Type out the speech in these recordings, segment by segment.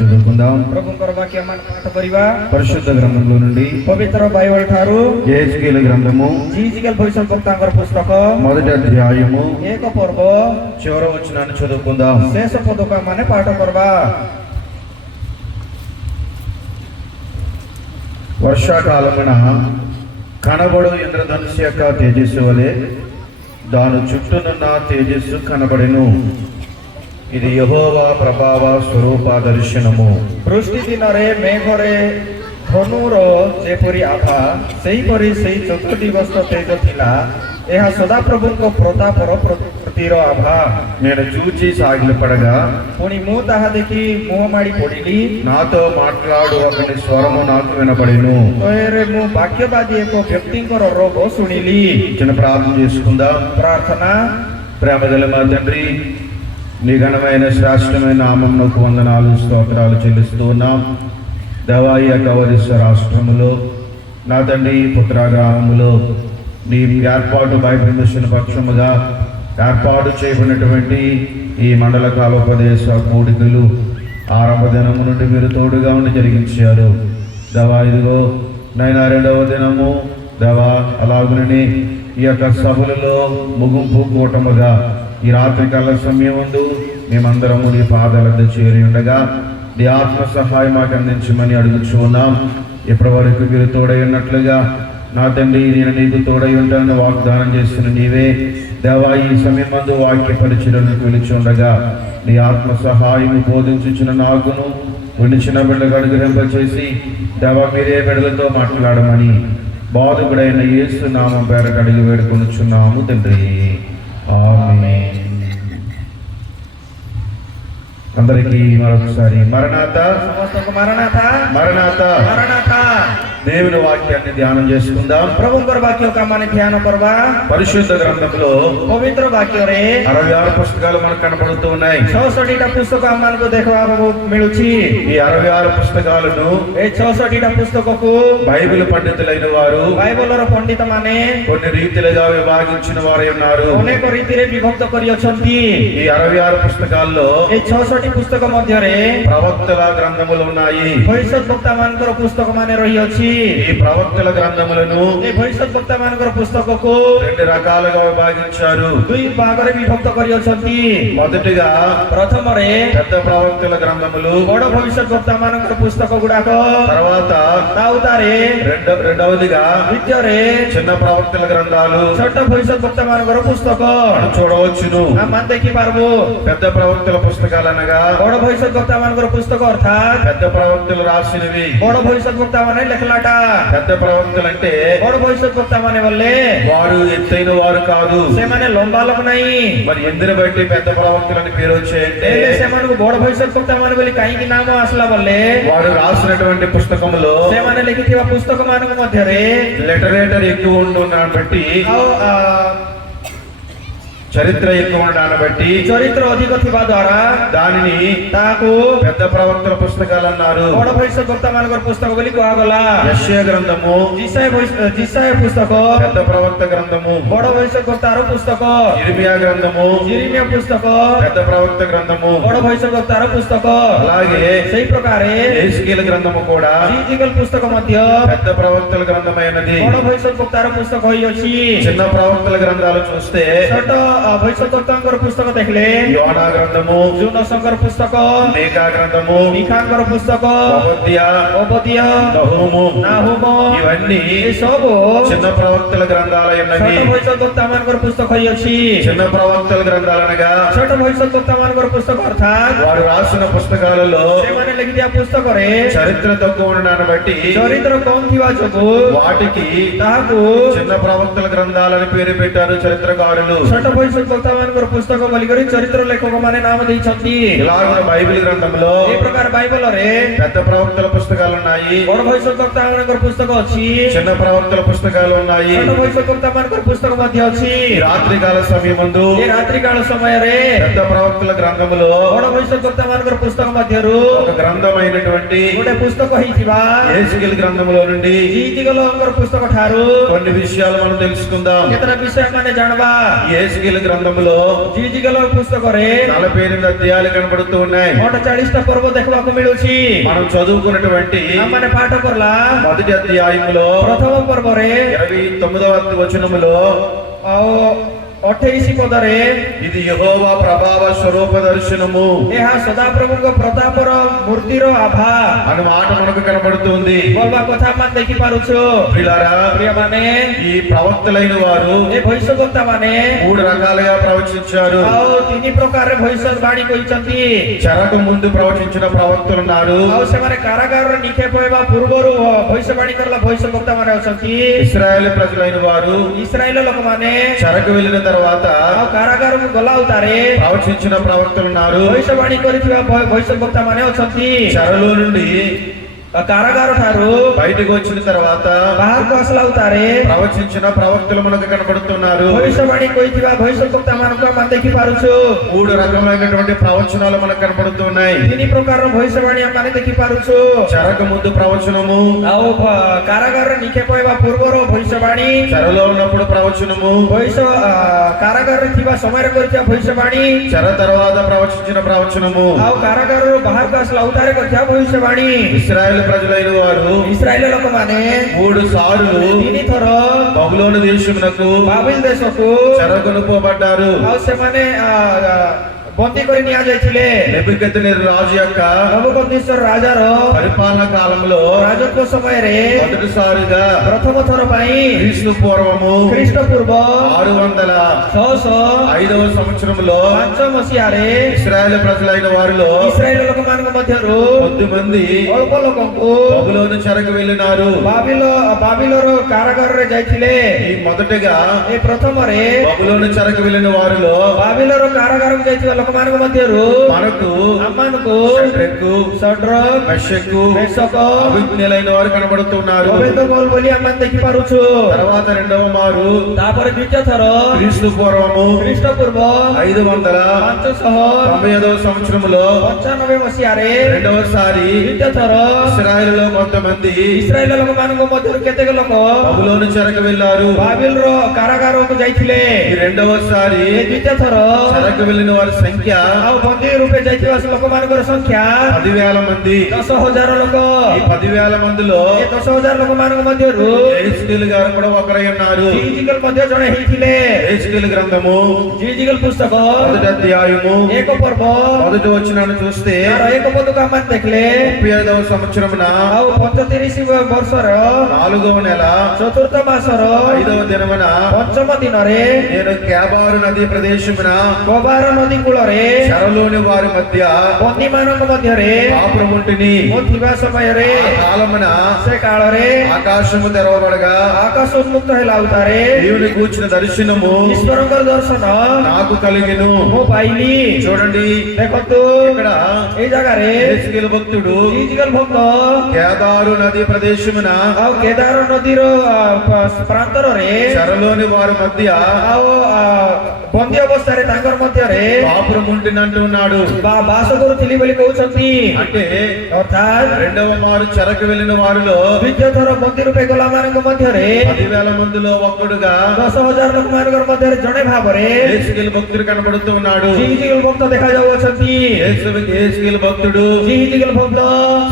చదువుకుందాం. ప్రభుଙ୍କର ବାକ୍ୟ ଆମେ ପାଠ କରିବା పరిశుద్ధ గ్రంథంలో నుండి ପବିତ୍ର ବାଇବଲ ଠାରୁ యెహెజ్కేలు గ్రంథము జీజికల్ భవిష్యద్వక్ତାଙ୍କର పుస్తକ మొదటి అధ్యాయము 1 ପର୍ବ చివరి వచనాన్ని చదువుకుందాం. ଶେଷ ପଦକୁ ଆମେ ପାଠ କରିବା. వర్షాకాలమున కనబడు ఇంద్రధనుస్సు యొక్క తేజస్సు వలె దాని చుట్టూనున్న తేజస్సు కనబడెను. ఇది యెహోవా ప్రభావ స్వరూప దర్శనము. ବୃଷ୍ଟି ଦିନରେ ମେଘରେ ଧନୁର ଯେପରି ଆଭା ସେହିପରି ସେହି ଚତୁର୍ଥୀ ବର୍ଷ ତେଜ ଥିଲା. ଏହା ସଦାପ୍ରଭୁଙ୍କ ପ୍ରତାପର ପ୍ରତିର ଆଭା. నేను చూచి సాగిలపడగా ପୁଣି ମୁଁ ତାହା ଦେଖି ମୁହଁ ମାଡ଼ି ପଡ଼ିଲି. నాతో మాట్లాడు ఒకని స్వరము నాకు వినబడెను. ତୟରେ ମୁଁ ବାକ୍ୟବାଦୀ ଏକ ବ୍ୟକ୍ତିଙ୍କର ରୋଗ ଶୁଣିଲି. చిన్న ప్రార్థన చేసుకుందాం. ప్రార్థన. ప్రేమగల మా తండ్రి, నీ ఘనమైన శ్రేష్టమైన నామమునకు వందనాలు స్తోత్రాలు చెల్లిస్తూ ఉన్నాం. దేవాయి యొక్క ఒరిస్సా రాష్ట్రములో నా తండ్రి పుత్ర గ్రామములో నీ ఏర్పాటు బైబిల్ మిషన్ పక్షముగా ఏర్పాటు చేయబడినటువంటి ఈ మండల కాలోపదేశ కూడికలు ఆరంభ దినము నుండి మీరు తోడుగా ఉండి జరిగించారు. దేవా ఇదిగో నైనా 2వ దినము దేవా అలాగునని ఈ యొక్క సభలలో ముగింపు కూటముగా ఈ రాత్రికాల సమయం ముందు మేమందరము నీ పాదాలతో చేరి ఉండగా నీ ఆత్మ సహాయం మాకు అందించమని అడుగుచూ ఉన్నాం. ఇప్పటి వరకు మీరు తోడై ఉన్నట్లుగా నా తండ్రి నేను నీకు తోడై ఉంటానని వాగ్దానం చేస్తున్న నీవే దేవా ఈ సమయం మందు వాక్య పరిచయను పిలిచి ఉండగా నీ ఆత్మ సహాయం బోధించిన నాకును వినిచిన బిడ్డకు అనుగ్రహింపచేసి దేవా మీరే బిడ్డలతో మాట్లాడమని బాధకుడైన యేసు నామం పేరట అడిగి వేడుకొనుచున్నాము తండ్రి. ఆమేన్. అందరికీ మరొకసారి మరణాత ସମସ୍ତଙ୍କୁ మరణాత మరణాత మరణాత. దేవుని వాక్యాన్ని ధ్యానం చేసుకుందాం. ପ୍ରଭୁଙ୍କର ବାକ୍ୟକୁ ଆମେ ଧ୍ୟାନ କରିବା. పరిశుద్ధ గ్రంథంలో ପବିତ୍ର ବାକ୍ୟରେ 66 పుస్తకాలు మనకు కనపడుతూ ఉన్నాయి. 66ଟା ପୁସ୍ତକ ଆମମାନଙ୍କୁ ଦେଖିବାକୁ ମିଳୁଛି. ఈ 66 పుస్తకాలను ଏ 66ଟା పుస్తకକୁ బైబిల్ పండితులైన వారు ବାଇବଲର ପଣ୍ଡିତ ମାନେ కొన్ని రీతిలుగా విభాగించిన వారై ఉన్నారు. ଅନେକ ରୀତିରେ ବିଭକ୍ତ କରିଅଛନ୍ତି. ఈ 66 పుస్తకాల్లో ଏ 66ଟି పుస్తକ ମଧ୍ୟରେ ప్రవక్తల గ్రంథములు ఉన్నాయి. ଭବିଷ୍ୟତ ବକ୍ତା ମାନଙ୍କର ପୁସ୍ତକ ମାନେ ରହିଅଛି. ఈ ప్రవక్తల గ్రంథములను ଏ ଭବିଷ୍ୟତ ବକ୍ତା ମାନଙ୍କର పుస్తକକୁ 2 రకాలుగా విభాగించారు. ଦୁଇ ଭାଗରେ ବିଭକ୍ତ କରିଅଛନ୍ତି. మొదటిగా ପ୍ରଥମରେ పెద్ద ప్రవక్తల గ్రంథములు, ବଡ ଭବିଷ୍ୟତ ବକ୍ତା ମାନଙ୍କର ପୁସ୍ତକ ଗୁଡାକ, తర్వాత ତା ଉତାରେ రెండవదిగా ଦ୍ୱିତୀୟରେ చిన్న ప్రవక్తల గ్రంథాలు ଛୋଟ ଭବିଷ୍ୟତ ବକ୍ତା ମାନଙ୍କର పుస్తକ మనం చూడవచ్చును. ଆମେ ଦେଖିପାରିବୁ. పెద్ద ప్రవక్తల పుస్తకాలు అనగా ବଡ ଭବିଷ୍ୟତ ବକ୍ତା ମାନଙ୍କର పుస్తକ ଅର୍ଥାତ୍ పెద్ద ప్రవక్తలు రాసినవి. ବଡ ଭବିଷ୍ୟତ ବକ୍ତା ମାନେ ଲେଖଲାଟା. పెద్ద ప్రవక్తలు అంటే ବଡ ଭବିଷ୍ୟତ ବକ୍ତା ମାନେ ବୋଲେ వారు ఎత్తైన వారు కాదు. ସେମାନେ ଲମ୍ବା ଲୋକ ନାହିଁ. మరి ఎందుని బట్టి పెద్ద ప్రవక్తలని పేరు వచ్చాయంటే ହେଲେ ସେମାନଙ୍କୁ ବଡ ଭବିଷ୍ୟତ ବକ୍ତା ମାନେ ବୋଲି କାହିଁକି ନାମ ଆସିଲା ବୋଲେ వారు రాసినటువంటి పుస్తకములో ସେମାନେ ଲେଖିଥିବା ପୁସ୍ତକ ମାନଙ୍କ ମଧ୍ୟରେ లిటరేచర్ ఎక్కువ ఉండడాన్ని బట్టి, ଆଉ చరిత్ర ఎక్కువ ఉండడాన్ని బట్టి ଚରିତ୍ର ଅଧିକ ଥିବା ଦ୍ୱାରା దానిని ତାହାକୁ పెద్ద ప్రవక్తల పుస్తకాలు అన్నారు. ବଡ ଭବିଷ୍ୟତ ବକ୍ତା ମାନଙ୍କର పుస్తକ ବୋଲି କୁହାଗଲା. యెషయా గ్రంథము ଜିସାୟ ପୁସ୍ତକ పెద్ద ప్రవక్త గ్రంథము, ବଡ ଭବିଷ୍ୟତ ବକ୍ତାର ପୁସ୍ତକ, ఇర్మియా గ్రంథము ଜିରିମିୟା పుస్తକ పెద్ద ప్రవక్త గ్రంథము, ବଡ ଭବିଷ୍ୟତ ବକ୍ତାର పుస్తକ. అలాగే ସେଇ ପ୍ରକାରେ యెహెజ్కేలు గ్రంథము కూడా ଜିଜିକଲ పుస్తକ ମଧ୍ୟ పెద్ద ప్రవక్తల గ్రంథమైనది. ବଡ ଭବିଷ୍ୟତ ବକ୍ତାର ପୁସ୍ତକ ହୋଇଅଛି. చిన్న ప్రవక్తల గ్రంథాలు చూస్తే ଛୋଟ ଭବିଷ୍ୟତ ବକ୍ତାଙ୍କର పుస్తକ ଦେଖିଲେ యోనా గ్రంథము, ଜୁନସଙ୍କର పుస్తକ, మీకా గ్రంథము, ମିଖାଙ୍କର పుస్తକ, ఓబద్యా, నహూము, ନାହୁମ, ఇవన్నీ ଏ ସବୁ చిన్న ప్రవక్తల గ్రంథాలైనవి. ଛୋଟ ଭବିଷ୍ୟତ ବକ୍ତା ମାନଙ୍କର పుస్తକ ହୋଇଅଛି. చిన్న ప్రవక్తల గ్రంథాలనగా ଛୋଟ ଭବିଷ୍ୟତ ବକ୍ତା ମାନଙ୍କର పుస్తକ ଅର୍ଥାତ୍ వారు రాసిన పుస్తకాలలో ସେମାନେ ଲେଖିଥିବା ପୁସ୍ତକରେ చరిత్ర తక్కువ ఉండడాన్ని బట్టి ଚରିତ୍ର କମ୍ ଥିବା ଯୋଗୁଁ వాటికి ତାହାକୁ చిన్న ప్రవక్తల గ్రంథాలని పేరు పెట్టారు చరిత్రకారులు. ଛୋଟ ଭବିଷ୍ୟତ ବକ୍ତା ମାନଙ୍କର పుస్తକ ବୋଲିକରି ଚରିତ୍ର ଲେଖକ ମାନେ ନାମ ଦେଇଛନ୍ତି. ఇలాగ బైబిల్ గ్రంథంలో ଏ ప్రକାର ବାଇବଲରେ పెద్ద ప్రవక్తల పుస్తకాలు ఉన్నాయి, ବଡ ଭବିଷ୍ୟତ ବକ୍ତା ମାନଙ୍କର పుస్తକ ଅଛି, చిన్న ప్రవక్తల పుస్తకాలు ఉన్నాయి. ଛୋଟ ଭବିଷ୍ୟତ ବକ୍ତା ମାନଙ୍କର పుస్తକ ମଧ୍ୟ ଅଛି. ఈ రాత్రికాల సమయమందు ଏ ରାତ୍ରିକାଳ ସମୟରେ పెద్ద ప్రవక్తల గ్రంథములో ବଡ ଭବିଷ୍ୟତ ବକ୍ତା ମାନଙ୍କର పుస్తକ ମଧ୍ୟରୁ ఒక గ్రంథమైనటువంటి ଗୋଟେ పుస్తକ ହେଇଥିବା యెహెజ్కేలు గ్రంథములో నుండి ଜିଜିକଲଙ୍କର పుస్తକ ଠାରୁ కొన్ని విషయాలు మనం తెలుసుకుందాం. କେତେଟା ବିଷୟ ମାନେ ଜାଣବା. యెహెజ్కేలు గ్రంథములో ଜିଜିଗଲ ପୁସ୍ତକରେ 48 అధ్యాయాలు కనబడుతూ ఉన్నాయి. 48ଟା ପର୍ବ ଦେଖିବାକୁ ମିଳୁଛି. మనం చదువుకున్నటువంటి ଆମମାନେ ପାଠ କରଲା మొదటి అధ్యాయములో ପ୍ରଥମ ପର୍ବରେ 29వ వచనములో ଆଉ 28 ପଦରେ ఇది యెహోవా ప్రభావ స్వరూప దర్శనము ଏହା ସଦାପ୍ରଭୁଙ୍କ ପ୍ରତାପର ମୂର୍ତ୍ତିର ଆଭା అనే మాట మనకు కనబడుతుంది. ବୋଲବା କଥା ଆମେ ଦେଖି ପାରୁଛୁ. ప్రియులారా, ପ୍ରିୟମାନେ, ఈ ప్రవక్తలైన వారు ଏ ଭବିଷ୍ୟବକ୍ତା ମାନେ 3 రకాలుగా ప్రవచించారు. ଆଉ 3 ପ୍ରକାରରେ ଭବିଷ୍ୟବାଣୀ କହିଛନ୍ତି. చెరకు ముందు ప్రవచించిన ప్రవక్తలు ఉన్నారు. ଆଉ ସେମାନେ କାରାଗାରରେ ନିକ୍ଷେପ ହେବା ପୂର୍ବରୁ ଭବିଷ୍ୟବାଣୀ କରଲା ଭବିଷ୍ୟବକ୍ତା ମାନେ ଅଛନ୍ତି. ఇశ్రాయేలు ప్రజలైన వారు ଇସ୍ରାଏଲ ଲୋକମାନେ చెరకు వెళ్ళిన తర్వాత ଆଉ କାରାଗାରକୁ ଗଲା ଉତାରେ ప్రవచించిన ప్రవక్తలు ఉన్నారు. ଭବିଷ୍ୟବାଣୀ କରିଥିବା ଭବିଷ୍ୟବକ୍ତା ମାନେ ଅଛନ୍ତି. చెరలో నుండి କାରାଗାର ଠାରୁ బయటకు వచ్చిన తర్వాత ବାହାରକୁ ଆସିଲା ଉତାରେ ప్రవచించిన ప్రవక్తలు మనకు కనబడుతున్నారు. ଭବିଷ୍ୟବାଣୀ କହିଥିବା ଭବିଷ୍ୟବକ୍ତା ମାନଙ୍କୁ ଆମେ ଦେଖି ପାରୁଛୁ. 3 రకమైనటువంటి ప్రవచనాలు మనకు కనబడుతున్నాయి. 3 ପ୍ରକାରର ଭବିଷ୍ୟବାଣୀ ଆମେ ଦେଖି ପାରୁଛୁ. చెరకు ముందు ప్రవచనము, ଆଉ କାରାଗାରରେ ନିକ୍ଷେପ ହେବା ପୂର୍ବର ଭବିଷ୍ୟବାଣୀ, చెరలో ఉన్నప్పుడు ప్రవచనము, କାରାଗାରରେ ଥିବା ସମୟରେ କରିଥିବା ଭବିଷ୍ୟବାଣୀ, చెర తర్వాత ప్రవచించిన ప్రవచనము. ଆଉ କାରାଗାରରୁ ବାହାରକୁ ଆସିଲା ଉତାରେ କରିଥିବା ଭବିଷ୍ୟବାଣୀ. ఇశ్రాయేలు ప్రజలైన వారు ଇସ୍ରାଏଲ ଲୋକମାନେ 3 సార్లు 3 ଥର బబులోను దేశమునకు ବାବିଲ దేశକୁ చెరకును పోబడ్డారు. ଆଉ ସେମାନେ ବନ୍ଦୀ କରି ନିଆଯାଇଥିଲେ. నెబుకద్నెజరు రాజు యొక్క ନବୁକଦ୍ନେସର ରାଜାର పరిపాలన కాలంలో ରାଜତ୍ୱ ସମୟରେ మొదటిసారిగా ପ୍ରଥମ ଥର ପାଇଁ క్రీస్తు పూర్వము ଖ୍ରୀଷ୍ଟ ପୂର୍ବ 605వ సంవత్సరంలో 605 ମସିହାରେ ఇశ్రాయేలు ప్రజలైన వారిలో ଇସ୍ରାଏଲ ଲୋକମାନଙ୍କ ମଧ୍ୟରୁ కొద్దిమంది ଅଳ୍ପ ଲୋକଙ୍କୁ బబులోను చెరకు వెళ్ళినారు. ବାବିଲର କାରାଗାରରେ ଯାଇଥିଲେ. ఈ మొదటగా ଏ ପ୍ରଥମରେ బబులోను చెరకు వెళ్ళిన వారిలో ବାବିଲର କାରାଗାରକୁ ଯାଇଥିବା ଲୋକମାନଙ୍କ ମଧ୍ୟରୁ మనకు ଆମମାନଙ୍କୁ షడ్రకు, ସଡ୍ରକ୍, మెషకు, ମେଷକ, అభిజ్ఞులైన వారు కనబడుతున్నారు. ଅବେଦଗୋଲ ବୋଲି ଆମେ ଦେଖିପାରୁଛୁ. తర్వాత రెండవ మారు ତାପରେ ଦ୍ୱିତୀୟ ଥର క్రీస్తు పూర్వము ଖ୍ରୀଷ୍ଟ ପୂର୍ବ 595వ సంవత్సరంలో 595 ମସିହାରେ రెండవసారి ଦ୍ୱିତୀୟ ଥର ఇశ్రాయేలులో కొంతమంది ଇସ୍ରାଏଲ ଲୋକମାନଙ୍କ ମଧ୍ୟରୁ କେତେକ ଲୋକ బబులోను చెరకు వెళ్ళారు. ବାବିଲର କାରାଗାରକୁ ଯାଇଥିଲେ. ఈ రెండవసారి ଏ ଦ୍ୱିତୀୟ ଥର చెరకు వెళ్ళిన వారి సంఖ్య ଆଉ ବନ୍ଦୀ ରୂପେ ଯାଇଥିବା ଲୋକମାନଙ୍କର ସଂଖ୍ୟା 10,000 మంది. 10,000 ଲୋକ. ఈ 10,000 మందిలో ଏ 10,000 ଲୋକମାନଙ୍କ ମଧ୍ୟରୁ ఎహెజ్కేలు గారు కూడా ఒకరై ఉన్నారు. ଜିଜିଗଲ ମଧ୍ୟ ଜଣେ ହେଇଥିଲେ. ఎహెజ్కేలు గ్రంథము ଜିଜିଗଲ పుస్తକ మొదటి అధ్యాయము 1 ପର୍ବ మొదటి వచనాన్ని చూస్తే ତାର 1 ପଦକୁ ଆମେ ଦେଖିଲେ 35వ సంవత్సరమున ଆଉ 35 ବର୍ଷର 4వ నెల 4th ମାସର 5వ దినమున 5ମ ଦିନରେ నేను కేబారు నది ప్రదేశమున କୋବାର ନଦୀ କୂଳରେ చెరలోని వారి మధ్య ବନ୍ଦୀମାନଙ୍କ ମଧ୍ୟରେ కాపురముంటిని. ମୁଁ ଥିବା ସମୟରେ ఆ కాలమున ସେ కాଳରେ ఆకాశము తెరవబడగా ଆକାଶ ଉନ୍ମୁକ୍ତ ହେଲା ଉତାରେ దేవుని కూర్చిన దర్శనము ଈଶ୍ୱରଙ୍କର ଦର୍ଶନ నాకు కలిగెను. ମୁଁ ପାଇଲି. చూడండి, ଦେଖନ୍ତୁ ఇక్కడ ଏଇ ଜାଗାରେ ఎహెజ్కేలు భక్తుడు ଜିଜିଗଲ ଭକ୍ତ కేదారు నది ప్రదేశమున ଆଉ କେଦାର ନଦୀର ପ୍ରାନ୍ତରରେ చెరలోని వారి మధ్య ଆଉ ବନ୍ଦୀ ଅବସ୍ଥାରେ ତାଙ୍କର ମଧ୍ୟରେ కాపురముంటినంటున్నాడు. ବାସ କରୁଥିଲି ବୋଲି କହୁଛନ୍ତି. అంటే ଅର୍ଥାତ୍ రెండవ మారు చెరకు వెళ్ళిన వారిలో ଦ୍ୱିତୀୟ ଥର ବନ୍ଦୀ ରୂପେ ଗଲାମାନଙ୍କ ମଧ୍ୟରେ 10,000 మందిలో ఒక్కడుగా 10,000 ଲୋକମାନଙ୍କର ମଧ୍ୟରେ ଜଣେ ଭାବରେ ఎహెజ్కేలు భక్తుడు కనబడుతూ ఉన్నాడు. ଜିଜିଗଲ ଭକ୍ତ ଦେଖାଯାଉଅଛନ୍ତି. ఎహెజ్కేలు భక్తుడు ଜିଜିଗଲ ଭକ୍ତ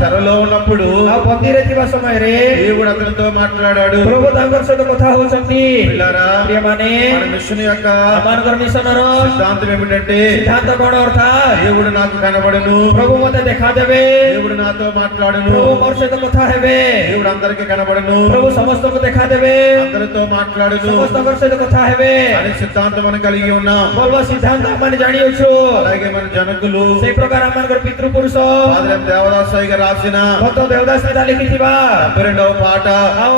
చెరలో ఉన్నప్పుడు ଆଉ ବନ୍ଦୀରେ ଥିବା ସମୟରେ దేవుడు అతనితో మాట్లాడాడు. ପ୍ରଭୁ ତାଙ୍କର ସହିତ କଥା ହଉଛନ୍ତି. పిల్లారా, ପ୍ରିୟମାନେ, మన మిషన్ యొక్క ଆମମାନଙ୍କର ମିଶନର సిద్ధాంతం ఏమిటంటే ସିଦ୍ଧାନ୍ତ କଣ? ଅର୍ଥାତ୍ దేవుడు నాకు కనబడును, ପ୍ରଭୁ ମତେ ଦେଖାଦେବେ, దేవుడు నాతో మాట్లాడును, ପ୍ରଭୁ ମୋର ସହିତ କଥା ହେବେ, దేవుడు అందరికి కనబడును, ପ୍ରଭు ସମସ୍ତଙ୍କୁ ଦେଖାଦେବେ, అందరితో మాట్లాడును ସମସ୍ତଙ୍କର ସହିତ କଥା ହେବେ అనే సిద్ధాంతం మనం కలిగి ఉన్నాం. ବୋଲବ ସିଦ୍ଧାନ୍ତ ଆମେ ଜାଣିଅଛୁ. అలాగే మన జనకులు ସେଇ ପ୍ରକାର ଆମମାନଙ୍କର ପିତୃପୁରୁଷ ఫాదర్ దేవదాసాయి గారు రాసిన ଭକ୍ତ ଦେବଦାସ ପିତା ଲେଖିଥିବା 72వ పాట ଆଉ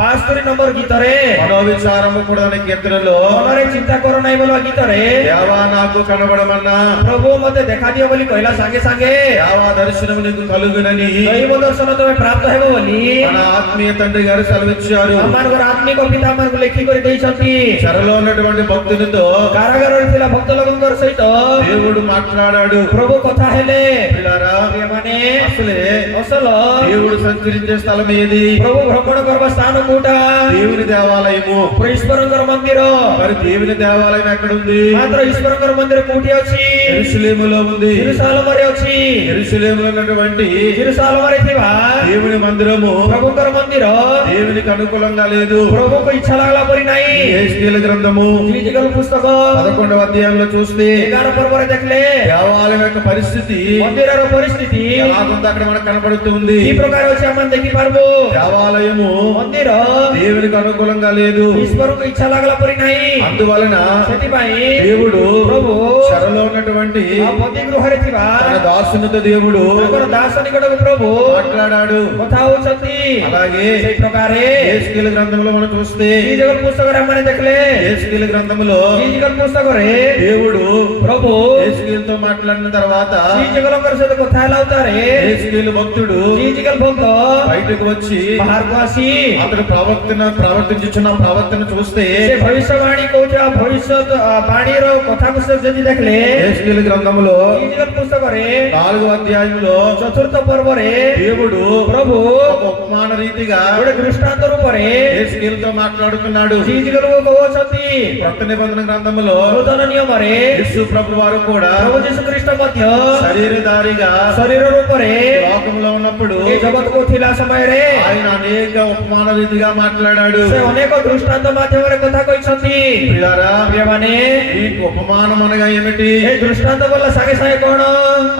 72 ନମ୍ବର ଗୀତରେ మనోవిచారము కూడా అనే కీర్తనలో ମନରେ ଚିନ୍ତା କର ନାହିଁ ବୋଲ ଗୀତରେ దేవా నాకు కనబడమన్నా, ପ୍ରଭୁ ମତେ ଦେଖାଦିଅ ବୋଲି କହିଲା ସାଙ୍ଗେ ସାଙ୍ଗେ దేవా దర్శనం నీకు కలుగునని ଦୈବ ଦର୍ଶନ ତମେ ପ୍ରାପ୍ତ ହେବ ବୋଲି మన ఆత్మీయ తండ్రి గారు సెలవిచ్చారు. ଆମମାନଙ୍କର ଆତ୍ମିକ ପିତା ଆମମାନଙ୍କୁ ଲେଖିକରି ଦେଇଛନ୍ତି. చెరలో ఉన్నటువంటి భక్తునితో କାରାଗାରରେ ଥିଲା ଭକ୍ତ ଲୋକଙ୍କର ସହିତ దేవుడు మాట్లాడాడు. ପ୍ରଭୁ କଥା ହେଲେ. పిల్లారా, ପ୍ରିୟମାନେ, అసలే అసలు దేవుడు సంచరించే స్థలం ఏది? ప్రభు భ్రమణ గర్భ స్థానం కూట దేవుని దేవాలయము. ఈశ్వరంగర మందిర. మరి దేవుని దేవాలయం ఎక్కడుంది? మాత్ర ఈశ్వరంగర మందిర కూటి వచ్చి యెరూషలేములో ఉంది. జెరూసలేములో వచ్చి యెరూషలేములో ఉన్నటువంటి జెరూసలేములో థివా దేవుని మందిరము ప్రభుଙ୍କର మందిర దేవునికి అనుకూలంగా లేదు. ప్రభుకు ఇచ్చా लागला परी नाही. యెహెజ్కేలు గ్రంథము జీజికల్ పుస్తక 11వ అధ్యాయంలో చూస్తే 11 పర్వరే देखले దేవాలయం యొక్క పరిస్థితి మందిరର పరిస్థితి ఎలాగుందో అక్కడ మనకు కనబడుతుంది. ఈ ప్రకారం వచ్చి మనం देखि पारबो. దేవాలయము మందిర దేవునికి అనుకూలంగా లేదు. ఈశ్వరుకు ఇచ్చా लागला परी नाही. అందువలన ସେଥିପାଇଁ దేవుడు ప్రభు చెరలో ఉన్నటువంటి ఆ మంది గృహରେ ଥିବା తన దాసునితో దేవుడు ତାଙ୍କର ଦାସନିକଟକୁ ప్రభు మాట్లాడాడు. କଥା ହଉଛନ୍ତି. అలాగే ସେଇ ପ୍ରକାରେ యెహెజ్కేలు గ్రంథంలో మనం చూస్తే జీజికల్ పుస్తకରେ మనం देखले యెహెజ్కేలు గ్రంథములో జీజికల్ పుస్తకରେ దేవుడు ప్రభు యెహెజ్కేలుతో మాట్లాడిన తర్వాత జీజికలଙ୍କର ସହିତ କଥା ହେଲା ଉତାରେ యెహెజ్కేలు భక్తుడు జీజికల్ భక్ତ బయటకు వచ్చి ବାହାରକୁ ଆସି అతడు ప్రవర్తించుచున్న ప్రవర్తన చూస్తే ସେ భవిష్యవాణୀ କହୁଥିବା ଭବିଷ୍ୟତ ବାଣୀର କଥାକୁ ସେ ଯଦି ଦେଖିଲେ యెహెజ్కేలు గ్రంథములో జీజికల్ పుస్తకରେ 4వ అధ్యాయంలో ଚତୁର୍ଥ ପର୍ବରେ దేవుడు ప్రభు ఒక ఉపమాన రీతిగా ଗୋଟେ ଦୃଷ୍ଟାନ୍ତ ରୂପରେ యెహెజ్కేలుతో మాట్లాడుతున్నాడు. జీజికల్କୁ କହୁଛନ୍ତି. కొత్త నిబంధన గ్రంథములో నూతన నియమରେ యేసు ప్రభు వారు కూడా ప్రభు ଯୀଶୁଖ୍ରୀଷ୍ଟ ମଧ୍ୟ శరీరధారిగా ଶରୀର ରୂପରେ లోకంలో ఉన్నప్పుడు ଏ ଜଗତକୁ ଥିଲା ସମୟରେ ఆయన అనేక ఉపమాన రీతిగా మాట్లాడాడు. ସେ ଅନେକ ଦୃଷ୍ଟାନ୍ତ ମାଧ୍ୟମରେ କଥା କହିଛନ୍ତି. ప్రియులారా, ପ୍ରିୟମାନେ, ఈ ఉపమానం అనగా ఏమిటి? ଏ ଦୃଷ୍ଟାନ୍ତ ବୋଲ ସାଙ୍ଗେ ସାଙ୍ଗେ କଣ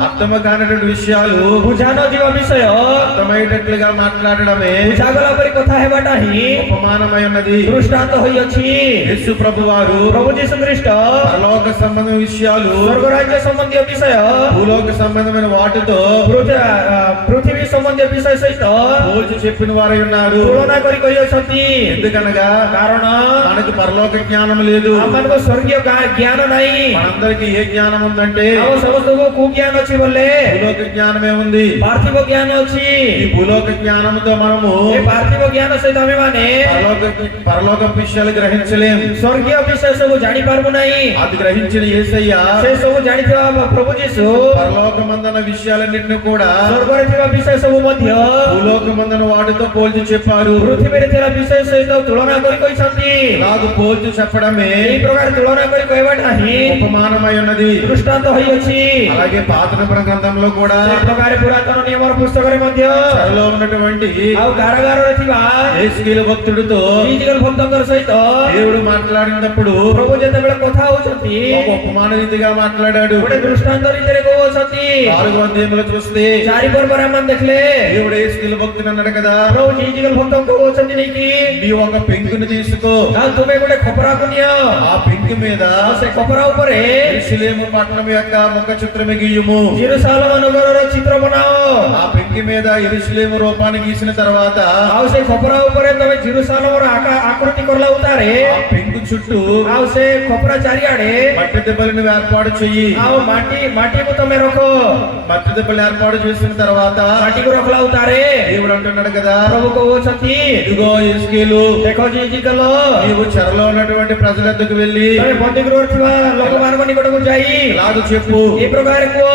అర్థము కానటువంటి విషయాలు ବୁଝା ନ ଯିବା ବିଷୟ అర్థమయ్యేటట్లుగా మాట్లాడడమే ବୁଝାଗଲା ପରି କଥା ହେବାଟା ହିଁ ఉపమానమై ఉన్నది. ଦୃଷ୍ଟାନ୍ତ ହୋଇଅଛି. యేసు ప్రభు వారు ପ୍ରଭୁ ଯୀଶୁଖ୍ରୀଷ୍ଟ పరలోక సంబంధం విషయాలు ସ୍ୱର୍ଗ ରାଜ୍ୟ ସମ୍ବନ୍ଧୀୟ ବିଷୟ భూలోక సంబంధమైన వాటితో ପୃଥିବୀ ସମ୍ବନ୍ଧୀୟ ବିଷୟ ସହିତ పోల్చి చెప్పిన వారై ఉన్నారు. ତୁଳନା କରି କହିଅଛନ୍ତି. ఎందుకనగా କାରଣ మనకు పరలోక జ్ఞానం లేదు. ଆମମାନଙ୍କ ସ୍ୱର୍ଗୀୟ ଜ୍ଞାନ ନାହିଁ. మనందరికి ఏ జ్ఞానం ఉందంటే ଆମ ସମସ୍ତଙ୍କୁ କୁଜ୍ଞାନ ଅଛି ବୋଲେ భూలోక జ్ఞానమే ఉంది. ପାର୍ଥିବ ଜ୍ଞାନ ଅଛି. ఈ భూలోక జ్ఞానంతో మనము ଏ ପାର୍ଥିବ ଜ୍ଞାନ ସହିତ ଆମେମାନେ పరలోక విషయాలు గ్రహించలేం. ସ୍ୱର୍ଗୀୟ ବିଷୟ ସବୁ ଜାଣିପାରିବୁ ନାହିଁ. అది గ్రహించిన యేసయ్య ସେ ସବୁ ଜାଣିଥିବା ପ୍ରଭୁ ଯୀଶୁ పరలోకమందన విషయాలన్నింటినీ కూడా ସ୍ୱର୍ଗରେ ଥିବା ବିଷୟ ସବୁ ମଧ୍ୟ భూలోకమందన వాటితో పోల్చి చెప్పారు. ପୃଥିବୀରେ ଥିବା ବିଷୟ ସହିତ ତୁଳନା କରି କହିଛନ୍ତି. నాకు పోల్చి చెప్పడమే ଏହି ପ୍ରକାର ତୁଳନା କରି କହିବାଟା ହିଁ ఉపమానమై ఉన్నది. ଦୃଷ୍ଟାନ୍ତ ହୋଇଅଛି. అలాగే పాత నిబంధన గ్రంథంలో కూడా ସେ ପ୍ରକାର ପୁରାତନ ନିୟମର ପୁସ୍ତକରେ ମଧ୍ୟ చెరలో ఉన్నటువంటి ଆଉ କାରାଗାରରେ ଥିବା యెహెజ్కేలు భక్తుడితో ଫିଜିକାଲ ଭକ୍ତଙ୍କର ସହିତ దేవుడు మాట్లాడినప్పుడు ପ୍ରଭୁ ଯେତେବେଳେ କଥା ହଉଛନ୍ତି ఒక ఉపమాన రీతిగా మాట్లాడాడు. ଗୋଟେ ଦୃଷ୍ଟାନ୍ତ ରୀତିରେ କହୁଛନ୍ତି. 4వ అధ్యాయంలో చూస్తే 4 ପର୍ବରେ ଆମେ ଦେଖିଲେ దేవుడు యెహెజ్కేలు భక్తుడు అన్నాడు కదా, ପ୍ରଭୁ ଫିଜିକାଲ ଭକ୍ତଙ୍କୁ କହୁଛନ୍ତି ନେଇକି నీవు ఒక పెంకుని తీసుకో, ଆଉ ତୁମେ ଗୋଟେ ଖପରାକୁ ନିଅ, ఆ పెంకు మీద ଆଉ ସେ ଖପରା ଉପରେ యెరూషలేము పట్టణం యొక్క ముఖ చిత్రము గీయుము. ଜେରୁସାଲେମ ନଗରର ଚିତ୍ର ବନାଅ. ఆ పెంకి మీద యెరూషలేము రూపాన్ని గీసిన తర్వాత ଆଉ ସେ ଖପରା ଉପରେ ତମେ ଜେରୁସାଲେମର ఆకృతి కొరలా ఉతారే. ఆ పెంకు చుట్టూ ଆଉ ସେ ଖପରା ଚାରିଆଡେ మట్టి దెబ్బలను ఏర్పాటు చెయ్యి. ଆଉ ମାଟିକୁ ତମେ ରଖ. మట్టి దెబ్బలు ఏర్పాటు చేసిన తర్వాత ମାଟିକୁ ରଖଲା ଉତାରେ దేవుడు అంటున్నాడు కదా, ପ୍ରଭୁ କହୁଛନ୍ତି, ఇదిగో యెహెజ్కేలు, ଦେଖ ଜିଜିକଲ, నీవు చెరలో ఉన్నటువంటి ప్రజల వద్దకు వెళ్ళి ତମେ ବନ୍ଦୀଗୃହରେ ଥିବା ଲୋକମାନଙ୍କ ନିକଟକୁ ଯାଇ ఇలాగ చెప్పు, ଏ ପ୍ରକାର କୁହ,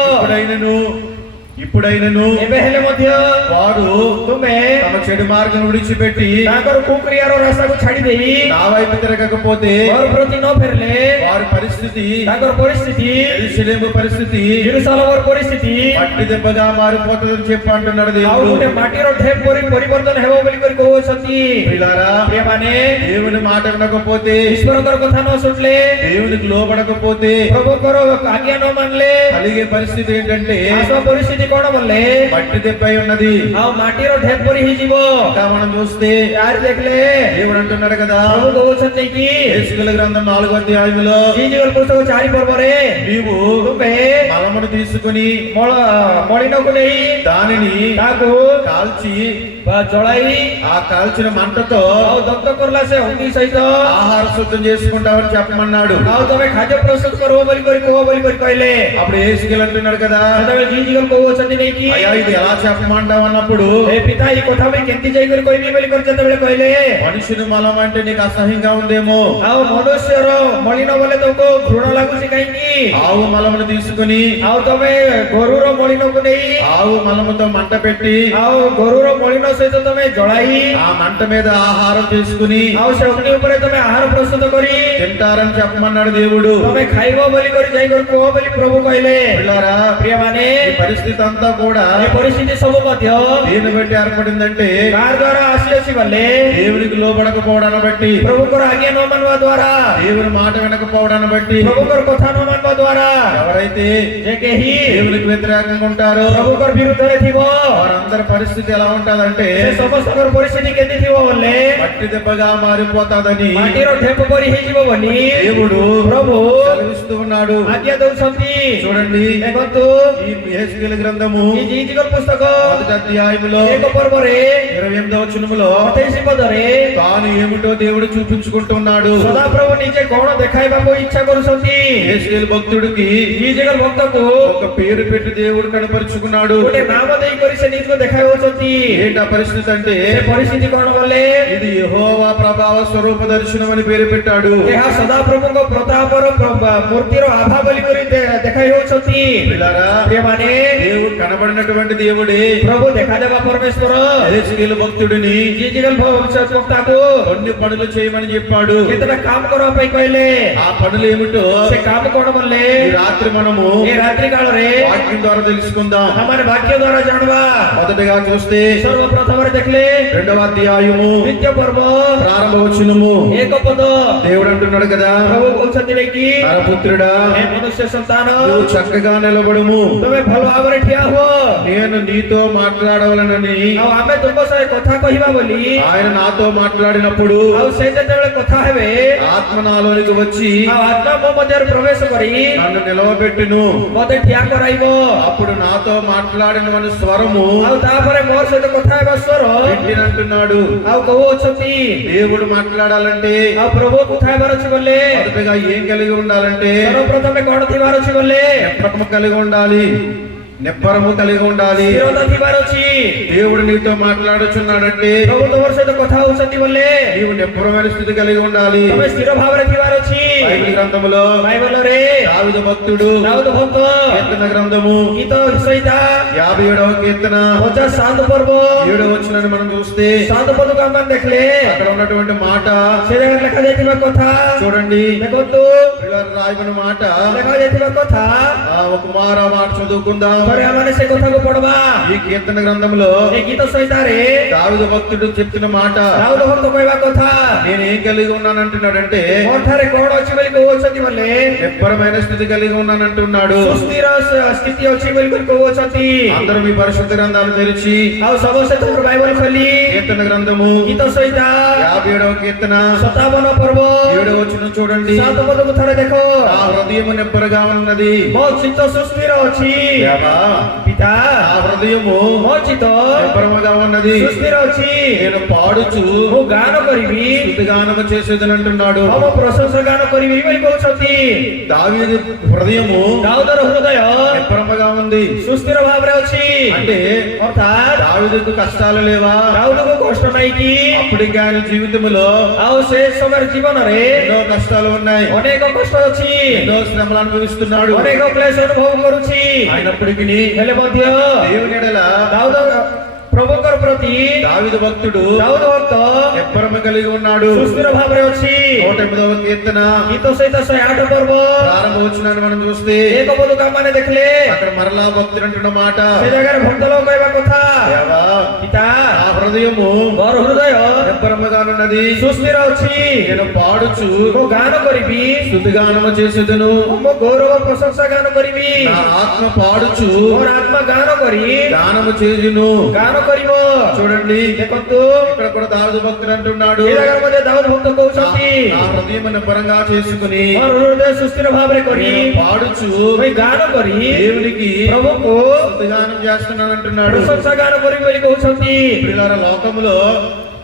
ఇప్పుడైనను ଏବେ ହେଲେ ମଧ୍ୟ వారు ତୁମେ తమ చెడు మార్గం విడిచిపెట్టి ତାଙ୍କର କୁକ୍ରିୟାର ରାସ୍ତାକୁ ଛାଡି ଦେଇ నా వైపు తిరగకపోతే ଘର ପ୍ରତି ନ ଫେରିଲେ వారి పరిస్థితి, ତାଙ୍କର ପରିସ୍ଥିତି, యెరూషలేము పరిస్థితి ଜେରୁସାଲେମର ପରିସ୍ଥିతి మట్టి దెబ్బగా మారిపోతుందని చెప్పి అంటున్నాడు ଆଉ దేవుడు. ଗୋଟେ ମାଟିର ଢେପ ପରି ପରିବର୍ତ୍ତନ ହେବ ବୋଲି କରି କହୁଛନ୍ତି. ప్రియులారా, ପ୍ରିୟମାନେ, దేవుని మాట వినకపోతే, ଈଶ୍ୱରଙ୍କର କଥା ନ ଶୁଣିଲେ, దేవునికి లోబడకపోతే ପ୍ରଭୁଙ୍କର ଆଜ୍ଞା ନ ମାନିଲେ కలిగే పరిస్థితి ఏంటంటే ଆସବା ପରିସ୍ଥିତି କଣ ବୋଲେ మట్టి దెబ్బ అయి ఉన్నది. ଆଉ ମାଟିର ଢେପ ପରି ହେଇଯିବ. ఇంకా మనం చూస్తే యారు ଦେଖିଲେ దేవుడు అంటున్నాడు కదా, ପ୍ରଭୁ କହୁଛନ୍ତି କି యెహెజ్కేలు గ్రంథం 4వ అధ్యాయంలో జీజికల్ పుస్తକ 4 పర్ବରେ నీవు ତୁମେ మలమును తీసుకుని ମଳିନକୁ ନେଇ దానిని ତାକୁ కాల్చి ଜଳାଇ ఆ కాల్చిన మంటతో ଆଉ ଦଗ୍ଧ କରଲା ସେ ଅଗ୍ନି ସହିତ ఆహార శుద్ధం చేసుకుంటావని చెప్పమన్నాడు. ଆଉ ତମେ ଖାଦ୍ୟ ପ୍ରସ୍ତୁତ କରିବ ବୋଲି କରି କୁହ ବୋଲି କରି କହିଲେ. అప్పుడు యెహెజ్కేలు అంటున్నాడు కదా, ସେତେବେଳେ ଜିଜିକଲ୍ କହୁଛନ୍ତି ନେଇକି, అయ్యా ఇది ఎలా చెప్పమంటావు అన్నప్పుడు, ଏ ପିତା ଏଇ କଥା ମୁଁ କେମିତି ଯାଇକରି କହିବି ବୋଲି କରି ଯେତେବେଳେ କହିଲେ, మనుషుని మలం అంటే నీకు అసహ్యంగా ఉందేమో, ଆଉ ମନୁଷ୍ୟର ମଳିନ ବୋଲେ ତମକୁ ଘୃଣ ଲାଗୁଛି କାହିଁକି? ఆవు మలమును తీసుకుని ଆଉ ତମେ ଗୋରୁର ମଳିନକୁ ନେଇ ఆవు మలముతో మంట పెట్టి ଆଉ ଗୋରୁର ମଳିନ ସହିତ ତମେ ଜଳାଇ ఆ మంట మీద ఆహారం తీసుకుని ଆଉ ସେ ଅଗ୍ନି ଉପରେ ତମେ ଆହାର ପ୍ରସ୍ତୁତ କରି తింటారని చెప్పమన్నాడు దేవుడు. ତମେ ଖାଇବ ବୋଲି କରି ଯାଇକରି କୁହ ବୋଲି ପ୍ରଭୁ କହିଲେ। పిల్లారా, ପ୍ରିୟମାନେ, ఈ పరిస్థితి అంతా కూడా ଏ ପରିସ୍ଥିତି ସବୁ ମଧ୍ୟ దేని బట్టి ఏర్పడిందంటే କାହା ଦ୍ୱାରା ଆସିଅଛି ବୋଲେ దేవునికి లోబడకపోవడాన్ని బట్టి, ପ୍ରଭୁଙ୍କର ଆଜ୍ଞା ନ ମାନିବା ଦ୍ୱାରା, దేవుని మాట వినకపోవడాన్ని బట్టి. ପ୍ରଭୁଙ୍କର କଥା ନ ମାନିବା ଦ୍ୱାରା ఎవరైతే ଯେ କେହି దేవునికి వ్యతిరేకంగా ఉంటారో ପ୍ରଭୁଙ୍କର ବିରୁଦ୍ଧରେ ଥିବ వారందరి పరిస్థితి ఎలా ఉంటదంటే ସେ ସମସ୍ତଙ୍କର ପରିସ୍ଥିତି କେମିତି ଥିବ ବୋଲେ మట్టి దెబ్బగా మారిపోతాదని ମାଟିର ଢେପ ପରି ହେଇଯିବ ବୋଲି దేవుడు ପ୍ରଭୁ సెలవిస్తూ ఉన్నాడు. ଆଜ୍ଞା ଦଉଛନ୍ତି। చూడండి, ଦେଖନ୍ତୁ ఈ యెహెజ్కేలు గ్రంథము ఈ జీవిତ పుస్తକ మొదటి అధ్యాయములో 1 పర్ବରେ 28వ వచనములో 28 ପଦରେ తాను ఏమిటో దేవుడు చూపించుకుంటున్నాడు. ସଦାପ୍ରଭୁ ନିଜେ କଣ ଦେଖାଇବାକୁ ଇଚ୍ଛା କରୁଛନ୍ତି। యెహెజ్కేలు భక్తుడికి ఈ ଜଗତ ଭକ୍ତକୁ ఒక పేరు పెట్టి దేవుడు కనపరుచుకున్నాడు. ଗୋଟେ ନାମ ଦେଇକରି ସେ ନିଜକୁ ଦେଖାଉଛନ୍ତି। ఏంటా పరిస్థితి అంటే ସେ ପରିସ୍ଥିତି କଣ ବୋଲେ ఇది యెహోవా ప్రభావ స్వరూప దర్శనం అని పేరు పెట్టాడు. ଏହା ସଦାପ୍ରଭୁଙ୍କ ପ୍ରତାପର ମୂର୍ତ୍ତିର ଆଭା ବୋଲି କରି ଦେଖାଇ ହେଉଛନ୍ତି। పిల్లారా, ପ୍ରିୟମାନେ, దేవుడు కనబడినటువంటి దేవుడే ପ୍ରଭୁ ଦେଖାଦେବା ପରମେଶ୍ୱର యెహెజ్కేలు భక్తుడిని ఈ ଜଗତ ଭକ୍ତକୁ కొన్ని పనులు చేయమని చెప్పాడు. କେତେଟା କାମ କରିବା ପାଇଁ କହିଲେ। ఆ పనులు ఏమిటో ସେ କାମ କଣ ବୋଲେ ఈ రాత్రి మనము ଏ రాత్రి కాଳରେ వాక్యం ద్వారా తెలుసుకుందాం. ଆମର ବାକ୍ୟ ଦ୍ୱାରା ଜାଣିବା। మొదటగా చూస్తే ସର୍ବପ୍ରଥମରେ ଦେଖିଲେ 2వ అధ్యాయము ଦ୍ୱିତୀୟ ପର୍ବ ప్రారంభ వచనము 1 ପଦ దేవుడు అంటున్నాడు కదా, ପ୍ରଭୁ କହୁଛନ୍ତି କି నరపుత్రుడా, ହେ ମନୁଷ୍ୟ ସନ୍ତାନ, నువ్వు చక్కగా నిలబడుము, ତମେ ଭଲ ଭାବରେ ଠିଆ ହୁଅ। నేను నీతో మాట్లాడవలనని ଆଉ ଆମେ ତୁମ ସହ କଥା କହିବା ବୋଲି ఆయన నాతో మాట్లాడినప్పుడు ଆଉ ସେ ଯେତେବେଳେ କଥା ହେବେ ఆత్మ నాలోనికి వచ్చి ଆଉ ଆତ୍ମା ମୋ ମଧ୍ୟରେ ପ୍ରବେଶ କରି నన్ను నిలవబెట్టును. ମତେ ଠିଆ କରାଇବ। అప్పుడు నాతో మాట్లాడిన స్వరము ଆଉ ତାପରେ ମୋର ସହିତ କଥା ହେବା ସ୍ୱର వింటినంటున్నాడు. ଆଉ କହୁଅଛନ୍ତି। దేవుడు మాట్లాడాలంటే ଆଉ ପ୍ରଭୁ କଥା ହେବାର ଅଛି ବୋଲେ మొదటగా ఏం కలిగి ఉండాలంటే ସର୍ବପ୍ରଥମେ କଣ ଥିବାର ଅଛି ବୋଲେ నిబ్బరము కలిగి ఉండాలి. నిబ్బరము కలిగి ఉండాలి. ସ୍ଥିରତା ଥିବାର ଅଛି। దేవుడు నీతో మాట్లాడుచున్నాడంటే ପ୍ରଭୁ ତମର ସହିତ କଥା ହଉଛନ୍ତି ବୋଲେ నీవు నిబ్బరమైన స్థితి కలిగి ఉండాలి. ତମେ ସ୍ଥିର ଭାବରେ ଥିବାର ଅଛି। బైబిల్ గ్రంథములో ବାଇବଲରେ దావీదు భక్తుడు ଦାଉଦ ଭକ୍ତ కీర్తన గ్రంథము ଗୀତ ସହିତ 57వ కీర్తన 57 ପର୍ବ 7వ వచనాన్ని మనం చూస్తే 7 ପଦକୁ ଆମେ ଦେଖିଲେ అక్కడ ఉన్నటువంటి మాట ସେ ଜାଗାରେ ଲେଖାଯାଇଥିବା କଥା చూడండి. ଦେଖନ୍ତୁ। పిల్లలు రాయబడిన మాట ଲେଖାଯାଇଥିବା କଥା ఒక మార మాట చదువుకుందాం. ଥରେ ଆମେ ସେ କଥାକୁ ପଢବା। ఈ కీర్తన గ్రంథంలో ଏ ଗୀତ ସହିତାରେ దావీదు భక్తుడు చెప్తున్న మాట, ଦାଉଦ ଭକ୍ତ କହିବା କଥା నేను ఏం కలిగి ఉన్నానంటున్నాడంటే ମୋର ଠାରେ କଣ ଅଛି ବୋଲି କହୁଅଛନ୍ତି ବୋଲେ నిబ్బరమైన స్థితి కలిగి ఉన్నానంటున్నాడు. ସୁସ୍ଥିର ସ୍ଥିତି ଅଛି ବୋଲି କହୁଅଛନ୍ତି। అందరూ మీ పరిశుద్ధ గ్రంథాలు తెరిచి ଆଉ ସମସ୍ତେ ତମର ବାଇବଲ ଖୋଲି కీర్తన గ్రంథము ଗୀତ ସହିତ 57వ కీర్తన 57 ପର୍ବ 7వ వచనం చూడండి. 7 పଦକୁ ଥରେ ଦେଖ। నా హృదయము నిబ్బరగా ఉన్నది. ମୋ ଚିତ୍ତ ସୁସ୍ଥିର ଅଛି। దేవా, ପିତା, నా హృదయము ମୋ ଚିତ୍ତ నిబ్బరముగా ఉన్నది. ସୁସ୍ଥିର ଅଛି। నేను పాడుచు ମୁଁ ଗାନ କରିବି, స్తుతిగానము చేసేదనంటున్నాడు. ଆଉ ମୋ ପ୍ରଶଂସା ଗାନ କରିବି ବୋଲି କହୁଛନ୍ତି। దావీదు హృదయము ଦାଉଦର ହୃଦୟ నిబ్బరముగా ఉంది. ସୁସ୍ଥିର ଭାବରେ ଅଛି। అంటే ଅର୍ଥାତ୍ దావీదుకు కష్టాలు లేవా? ଦାଉଦକୁ କଷ୍ଟ ନାହିଁ କି? అప్పటికి ఆయన జీవితంలో ଆଉ ସେ ସମୟରେ ଜୀବନରେ ఎన్నో కష్టాలు ఉన్నాయి, ଅନେକ କଷ୍ଟ ଅଛି, ఎన్నో శ్రమలు అనుభవిస్తున్నాడు. ଅନେକ କ୍ଲେଶ ଅନୁଭବ କରୁଛି। అయినప్పటికీ ହେଲେ ମଧ୍ୟ దేవుని ఎడల ଦାଉଦ ପ୍ରଭୁଙ୍କର ପ୍ରତି దావీదు భక్తుడు ଦାଉଦ ଭକ୍ତ నిబ్బరము కలిగి ఉన్నాడు. ସୁସ୍ଥିର ଭାବରେ ଅଛି। 108వ కీర్తన ଗୀତ ସହିତ 108 ପର୍ବ ప్రారంభ వచనాన్ని మనం చూస్తే 1 ପଦକୁ ଆମମାନେ ଦେଖିଲେ అక్కడ మరలా భక్తుడు అంటున్న మాట, ସେ ଜାଗାରେ ଭକ୍ତ ଲୋକ କହିବା କଥା, దేవా, ପିତା, నా హృదయము ମୋର ହୃଦୟ నిబ్బరముగానున్నది. ସୁସ୍ଥିର ଅଛି। నేను పాడుచు ମୁଁ ଗାନ କରିବି, స్తుతిగానము చేసేదను. ମୋ ଗୌରବ ପ୍ରଶଂସା ଗାନ କରିବି। నా ఆత్మ పాడుచు ମୋର ଆତ୍ମା ଗାନ କରି గానము చేయును. ଗାନ କରିବ। చూడండి, ଦେଖନ୍ତୁ ఇక్కడ కూడా దావీదు భక్తుడు అంటున్నాడు, ଏ ଜାଗାରେ ମଧ୍ୟ ଦାଉଦ ଭକ୍ତ କହୁଛନ୍ତି, నా హృదయం నిబ్బరంగా చేసుకుని ମୋର ହୃଦୟ ସୁସ୍ଥିର ଭାବରେ କରି నేను పాడుచు ମୁଁ ଗାନ କରି దేవునికి ପ୍ରଭୁଙ୍କୁ స్తుతిగానం చేస్తున్నాను అంటున్నాడు. ପ୍ରଶଂସା ଗାନ କରିବି ବୋଲି କହୁଛନ୍ତି। ప్రియులారా, లోకములో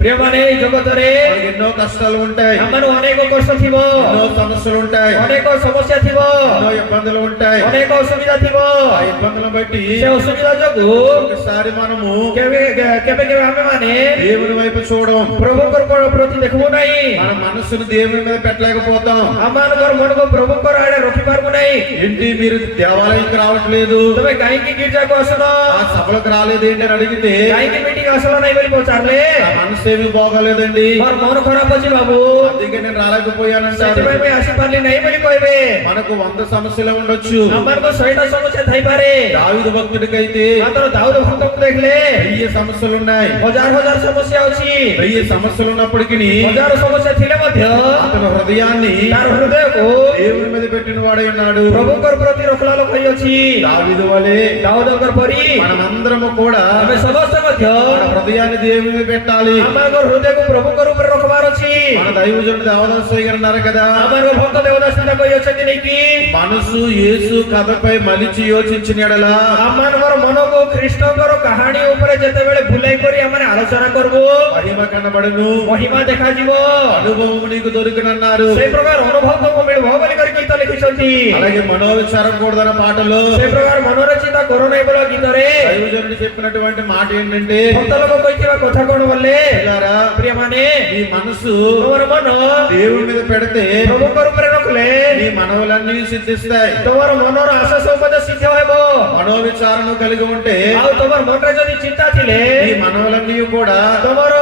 ପ୍ରିୟମାନେ ଏଇ ଜଗତରେ మనకి ఎన్నో కష్టాలు ఉంటాయి, ଆମର ଅନେକ କଷ୍ଟ ଥିବ, ఎన్నో సమస్యలు ఉంటాయి, ଅନେକ ସମସ୍ୟା ଥିବ, ఎన్నో ఇబ్బందులు ఉంటాయి. ଅନେକ ଅସୁବିଧା ଥିବ। ఆ ఇబ్బందులను బట్టి ସେ ଅସୁବିଧା ଯୋଗୁ ఒకసారి మనము କେବେ କେବେ କେବେ ଆମେମାନେ దేవుని వైపు చూడం, ପ୍ରଭୁଙ୍କର ପ୍ରତି ଦେଖିବୁ ନାହିଁ, మన మనస్సును దేవుని మీద పెట్టలేకపోతాం. ଆମମାନଙ୍କର ମନକୁ ପ୍ରଭୁଙ୍କର ଆଡେ ରଖିପାରିବୁ ନାହିଁ। ఏంటి మీరు దేవాలయంకి రావట్లేదు, ତମେ କାହିଁକି ଗିର୍ଜାକୁ ଆସୁନ, ఆ సభలకు రాలేదు ఏంటి అని అడిగితే କାହିଁକି ମିଟିଂ ଆସିଲ ନାହିଁ ବୋଲି ପଚାରିଲେ నా మనసు ఏమీ బాగోలేదండి, ମୋର ମନ ଖରାପ ଅଛି ବାବୁ, అందుకే నేను రాలేకపోయానంటారు. ସେଥିପାଇଁ ମୁଁ ଆସିପାରିଲି ନାହିଁ ବୋଲି କହିବେ। మనకు 100 సమస్యలు ఉండొచ్చు, ଆମମାନଙ୍କୁ 100ଟା ସମସ୍ୟା ଥାଇପାରେ, దావీదు భక్తుడికైతే ମାତ୍ର ଦାଉଦ ଭକ୍ତଙ୍କୁ ଦେଖିଲେ 1000 సమస్యలు ఉన్నాయి. ହଜାର ହଜାର ସମସ୍ୟା ଅଛି। 1000 సమస్యలు ఉన్నప్పటికీ ହଜାର ସମସ୍ୟା ଥିଲେ ମଧ୍ୟ అతని హృదయాన్ని ତାର హృదୟକୁ దేవుని మీద పెట్టిన వాడై ఉన్నాడు. ପ୍ରଭୁଙ୍କର ପ୍ରତି ରଖିଲା ଲୋକ ଅଛି। దావీదు వలె ଦାଉଦଙ୍କର ପରି మనమందరము కూడా ଆମେ ସମସ୍ତେ ମଧ୍ୟ మన హృదయాన్ని దేవుని మీద పెట్టాలి. ଆମମାନଙ୍କ హృదୟକୁ ପ୍ରଭୁଙ୍କର ଉପରେ ରଖିବାର ଅଛି। మన దైవజనుడు దేవదాసు గారు అన్నారు కదా, ଆମର ଭକ୍ତ ଦେବଦାସ ପିତା କହି ଅଛନ୍ତି ନେଇକି మనసు యేసు కథపై మలిచి యోచించిన ఎడల ଆମମାନଙ୍କର ମନକୁ ଖ୍ରୀଷ୍ଟଙ୍କର କାହାଣୀ ଉପରେ ଯେତେବେଳେ ବୁଲାଇ କରି ଆମେ ଆଲୋଚନା କରିବୁ మహిమ కనబడును, ମହିମା ଦେଖାଯିବ, అనుభవం నీకు దొరికినన్నారు. ସେଇ ପ୍ରକାର ଅନୁଭବ ତମକୁ ମିଳିବ ବୋଲି କରି ଗୀତ ଲେଖିଛନ୍ତି। అలాగే మనోవిచారం కూడదన్న పాటలో ସେ ପ୍ରକାର ମନର ଚିନ୍ତା କର ନାହିଁ ବୋଲ ଗୀତରେ దైవజనుడు చెప్పినటువంటి మాట ఏంటంటే, ଭକ୍ତ ଲୋକ କହିଥିବା କଥା କଣ ବୋଲେ పిల్లారా, ପ୍ରିୟମାନେ నీ మనసు ତମର ମନ దేవుని మీద పెడితే ପ୍ରଭୁଙ୍କର ଉପରେ ରଖିଲେ నీ మనవులన్నీ సిద్ధిస్తాయి. ତମର ମନର ଆଶା ସୌପଦ సిద్ధ ହେବ। మనోవిచారం కలిగి ఉంటే ଆଉ ତମର ମନରେ ଯଦି ଚିନ୍ତା ଥିଲେ నీ మనవులన్నీ కూడా ତମର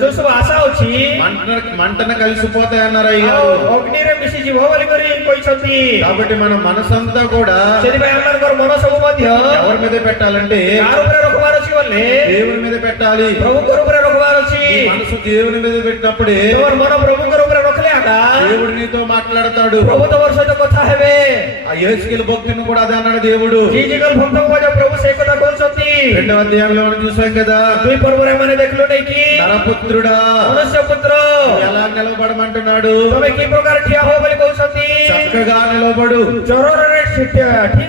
ଯୋଉ ସବୁ ଆଶା ଅଛି మంటన కలిసిపోతాయి అన్నారు అయ్యారు. ଆଉ ଅଗ୍ନିରେ ମିଶିଯିବ ବୋଲି କରି କହିଛନ୍ତି। కాబట్టి మన మనసంతా కూడా ସେଥିପାଇଁ ଆମମାନଙ୍କର ମନ ସବୁ ମଧ୍ୟ ఎవరి మీద పెట్టాలంటే କାହାର ଉପରେ ରଖିବାର ଅଛି ବୋଲେ దేవుని మీద పెట్టాలి. ପ୍ରଭୁଙ୍କର ଉପରେ ରଖିବାର ଅଛି। నీ మనసు దేవుని మీద పెట్టినప్పుడే ତମର ମନ ପ୍ରଭୁଙ୍କର ଉପରେ ରଖିଲେ ଆକା దేవుడు నీతో మాట్లాడతాడు. ପ୍ରଭୁ ତମର సହିତ କଥା ହେବେ। ఆ యేసుకిల భక్తుని కూడా అదే అన్నాడు దేవుడు. జీజికల్ భక్తଙ୍କୁ ମଧ୍ୟ ପ୍ରଭୁ ସେଇ କଥା କହୁଛନ୍ତି। 2వ అధ్యాయంలో మనం చూసాం కదా, 2 ପର୍ବରେ ମାନେ ଦେଖିଲୁ ନାହିଁ କି నరపుత్రుడా ମନୁଷ୍ୟ పుତ୍ର ఎలా నిలబడమంటున్నాడు, ତମେ କି ପ୍ରକାର ଠିଆ ହବ ବୋଲି କହୁଛନ୍ତି। చక్కగా నిలబడు, ଚରଣରେ ଠିକ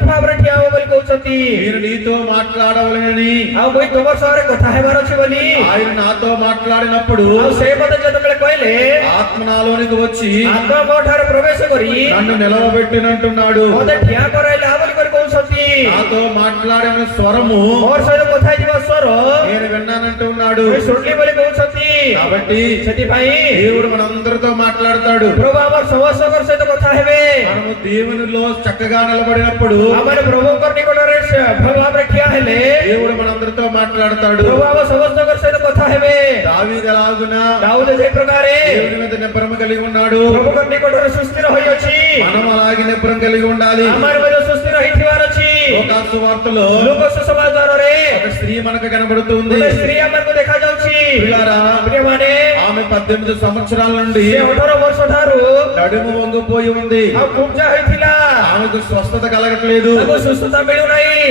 ଭାବରେ ଠିଆ ହବ ବୋଲି କହୁଛନ୍ତି। నేను నీతో మాట్లాడవలనని ଆଉ ମୁଇଁ ତମର ସାଙ୍ଗରେ କଥା ହେବାର ଅଛି ବୋଲି ఆయన నాతో మాట్లాడినప్పుడు ଆଉ ସେ ମତେ ଯେତେବେଳେ କହିଲେ ఆత్మ నాలోనికి వచ్చి ଆତ୍ମା ମୋ ଠାରେ ପ୍ରବେଶ କରି నన్ను నిలవబెట్టినంటున్నాడు. ମତେ ଠିଆ କରାଇଲା ବୋଲି କରି କହୁଛନ୍ତି। నాతో మాట్లాడిన స్వరము ମୋର ସହିତ କଥା ହେଇଥିବା ସ୍ୱର నేను విన్నానంటున్నాడు. ମୁଇଁ ଶୁଣିଲି ବୋଲି କହୁଛନ୍ତି। కాబట్టి ସେଥିପାଇଁ దేవుడు మనందరితో మాట్లాడతాడు. ପ୍ରଭୁ ଆମର ସମସ୍ତଙ୍କ ସହିତ କଥା ହେବେ। మనము దేవునిలో చక్కగా నిలబడినప్పుడు ଆମେ ପ୍ରଭୁଙ୍କ ନିକଟରେ ଭଲ ଭାବରେ ଠିଆ ହେଲେ దేవుడు మనందరితో మాట్లాడతాడు. ପ୍ରଭୁ ଆମ ସମସ୍ତଙ୍କ ସହିତ କଥା ହେବେ। దావీదు ఎలాగున ଦାଉଦ ଯେ ପ୍ରକାରେ దేవుని మీద నిబ్బరం కలిగి ఉన్నాడు, ପ୍ରଭୁଙ୍କ ନିକଟରେ ସୁସ୍ଥିର ହୋଇଅଛି మనం అలాగే నిబ్బరం కలిగి ఉండాలి. ଆମର ମଧ୍ୟ ସୁସ୍ଥିର ହେଇଥିବାର ଅଛି। లోకాసు వార్తలో ଲୋକ ସୁସମାଚାରରେ ఒక స్త్రీ మనకు కనబడుతుంది. ଗୋଟେ ସ୍ତ୍ରୀ ଆମକୁ ଦେଖାଯାଉଛି। పిల్లారా, ପ୍ରିୟମାନେ ఆమె 18 సంవత్సరాల నుండి ସେ 18 ବର୍ଷ ଠାରୁ నడుము వంగిపోయి ఉంది. ଆଉ କୁబ్ଜା ହୋଇଥିଲା, ఆమెకు స్వస్థత కలగట్లేదు. ତାକୁ ସୁସ୍ଥତା ମିଳୁନାହିଁ।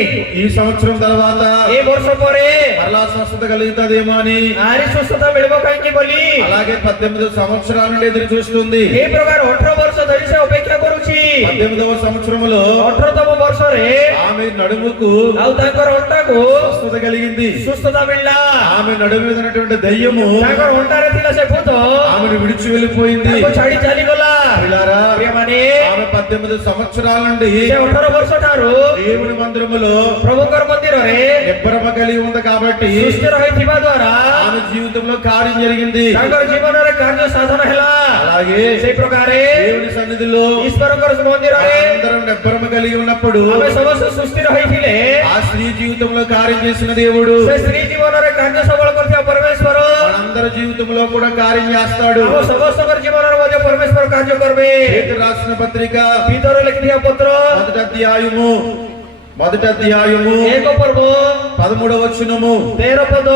ఈ సంవత్సరం తర్వాత ଏ ବର୍ଷ ପରେ మరలా స్వస్థత కలుగుతుందేమో అని ଆରି ସୁସ୍ଥତା ମିଳିବ କାହିଁକି ବୋଲି అలాగే 18 సంవత్సరాల నుండి ఎదురు చూస్తుంది. ଏ ପ୍ରକାର 18 ବର୍ଷ ଧରି ସେ ଅପେକ୍ଷା କରୁଛି। 18వ సంవత్సరంలో 18ତମ ବର୍ଷରେ ఆమె నడుముకు ଆଉ ତାଙ୍କର ଅଣ୍ଟାକୁ స్వస్థత కలిగింది. ସୁସ୍ଥତା ମିଳିଲା। ఆమె నడుము మీద ఉన్నటువంటి దయ్యము ତାଙ୍କର ଅଣ୍ଟାରେ ଥିଲା ସେ ଭୂତ ఆమెను విడిచి వెళ్ళిపోయింది. ତାକୁ ଛାଡି ଚାଲିଗଲା। పిల్లారా, ପ୍ରିୟମାନେ ఆమె 18 సంవత్సరాల నుండి ସେ 18 ବର୍ଷ ଠାରୁ దేవుని మందిరములో ପ୍ରଭୁଙ୍କର ମନ୍ଦିରରେ నిబ్బరమ కలిగి ఉంది కాబట్టి ସୁସ୍ଥିର ହୋଇଥିବା ଦ୍ୱାରା ఆమె జీవితంలో కార్యం జరిగింది. ତାଙ୍କର ଜୀବନରେ କାର୍ଯ୍ୟ ସାଧନ ହେଲା। అలాగే ସେଇ ପ୍ରକାରେ దేవుని సన్నిధిలో ଈଶ୍ୱରଙ୍କର ମନ୍ଦିରରେ అందరం నిబ్బరమ కలిగి ఉన్నప్పుడు ଆମେ ସମସ୍ତେ ସୁସ୍ଥିର ହୋଇଥିଲେ ఆ స్త్రీ జీవితంలో కార్యం చేసిన దేవుడు ସେ ସ୍ତ୍ରୀ ଜୀବନରେ କାର୍ଯ୍ୟ ସବଳ କରିଥିବା ପରମେଶ୍ୱର మనందరి జీవితంలో కూడా కార్యం చేస్తాడు. ଆମ ସମସ୍ତଙ୍କର ଜୀବନରେ ମଧ୍ୟ ପରମେଶ୍ୱର କାର୍ଯ୍ୟ କରିବେ। పేతురు రాసిన పత్రిక ପିତର ଲେଖିଥିବା ପତ୍ର మొదటి అధ్యాయము 1 ପର୍ବ 13వ వచనము. 13 ପଦ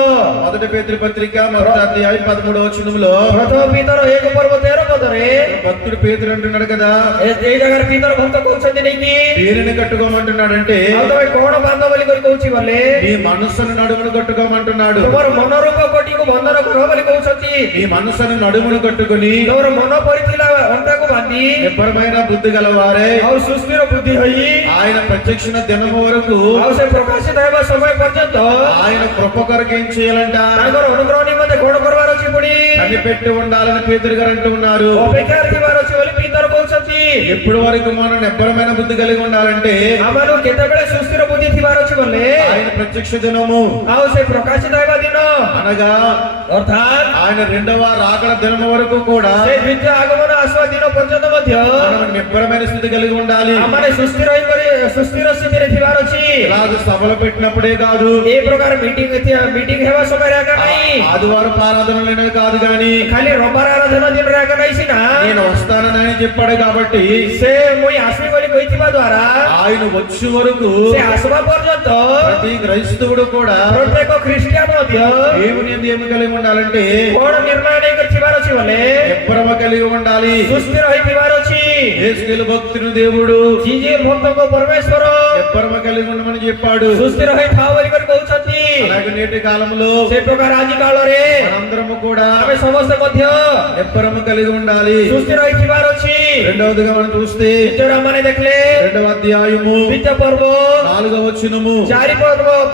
మొదటి పేతురు పత్రిక మొదటి అధ్యాయం 13వ వచనములో ପ୍ରଥମ ପିତର 1 ପର୍ବ 13 ପଦରେ భక్తుడు పేతురు అంటున్నాడు కదా, ଏଇ ଜାଗାରେ ପିତର ଭକ୍ତ କହୁଛନ୍ତି ନେଇକି దేనిని కట్టుకోమంటున్నాడంటే ଆଉ ତମେ କଣ ବାନ୍ଧ ବୋଲି କରି କହୁଛି ବୋଲେ నీ మనస్సును నడుమును కట్టుకోమంటున్నాడు. ତମର ମନରୂପ କୋଟିକୁ ବନ୍ଧନ କର ବୋଲି କହୁଛନ୍ତି। నీ మనస్సును నడుమును కట్టుకుని ତମର ମନ ପରିଥିଲା ଅଣ୍ଟାକୁ ବାନ୍ଧି నిబ్బరమైన బుద్ధి గలవారే ଆଉ ସୁସ୍ଥିର ବୁଦ୍ଧି ହୋଇ ఆయన ప్రత్యక్షణ దినం దినము వరకు ଆଉ ସେ ପ୍ରକାଶିତ ହେବା ସମୟ ପର୍ଯ୍ୟନ୍ତ ఆయన కృప కొరకు ఏం చేయాలంట? ତାଙ୍କର ଅନୁଗ୍ରହ ନିମନ୍ତେ କଣ କରିବାର ଅଛି ପୁଣି? కనిపెట్టి ఉండాలని పేతురు గారు అంటూ ఉన్నారు. ଅପେକ୍ଷାରେ ଥିବାର ଅଛି ବୋଲି ପିତର କହୁଛନ୍ତି। ఎప్పటి వరకు మనం నిబ్బరమైన బుద్ధి కలిగి ఉండాలంటే ଆମମାନଙ୍କୁ କେତେବେଳେ ସୁସ୍ଥିର ବୁଦ୍ଧି ଥିବାର ଅଛି ବୋଲେ ఆయన ప్రత్యక్ష దినము ଆଉ ସେ ପ୍ରକାଶିତ ହେବା ଦିନ అనగా ଅର୍ଥାତ୍ ఆయన రెండవ రాకడ దినము వరకు కూడా ସେ ଦ୍ୱିତୀୟ ଆଗମନ ଆସିବା ଦିନ ପର୍ଯ୍ୟନ୍ତ ମଧ୍ୟ మనం నిబ్బరమైన స్థితి కలిగి ఉండాలి. ଆମମାନେ ସୁସ୍ଥିର ସ୍ଥିତିରେ ଥିବାର ଅଛି। ఇలాగ సభలు పెట్టినప్పుడే కాదు, ଏ ପ୍ରକାର ମିଟିଂ ହେବା ସମୟରେ ଆକା ନାହିଁ, ఆదివారం ఆరాధనలు కాదు గాని ଖାଲି ରବିବାର ଆରାଧନା ଦିନରେ ଆକା ନାହିଁ ସିନା నేను వస్తానని ఆయన చెప్పాడు కాబట్టి ସେ ମୁଇଁ ଆସିବି ବୋଲି କହିଥିବା ଦ୍ୱାରା ఆయన వచ్చే వరకు ସେ ଆସିବା ପର୍ଯ୍ୟନ୍ତ ప్రతి క్రైస్తవుడు కూడా ପ୍ରତ୍ୟେକ ଖ୍ରୀଷ୍ଟିଆନ ମଧ୍ୟ దేవుని యందు ఏమి కలిగి ఉండాలంటే କଣ ନିର୍ଣ୍ଣୟ ନେଇକରି ଥିବାର ଅଛି ବୋଲେ నిబ్బరమ కలిగి ఉండాలి. ସୁସ୍ଥିର ହୋଇଥିବାର ଅଛି। యేసుక్రీస్తు భక్తుని దేవుడు ଯିଏ ଭକ୍ତଙ୍କ ପରମେଶ୍ୱର నిబ్బరమ కలిగి ఉండమని చెప్పాడు. ସୁସ୍ଥିର ହୋଇଥାଉ ବୋଲି କରି କହୁଛନ୍ତି। అలాగే నేటి కాలంలో ସେ ପ୍ରକାର ଆଜି କାଳରେ మనందరము కూడా ଆମେ ସମସ୍ତେ ମଧ୍ୟ నిబ్బరమ కలిగి ఉండాలి. ସୁସ୍ଥିର ହୋଇଥିବାର ଅଛି। రెండవదిగా మనం చూస్తే ମାନେ ଦେଖିଲେ రెండవ అధ్యాయము ଦ୍ୱିତୀୟ ପର୍ବ 4వ వచనము 4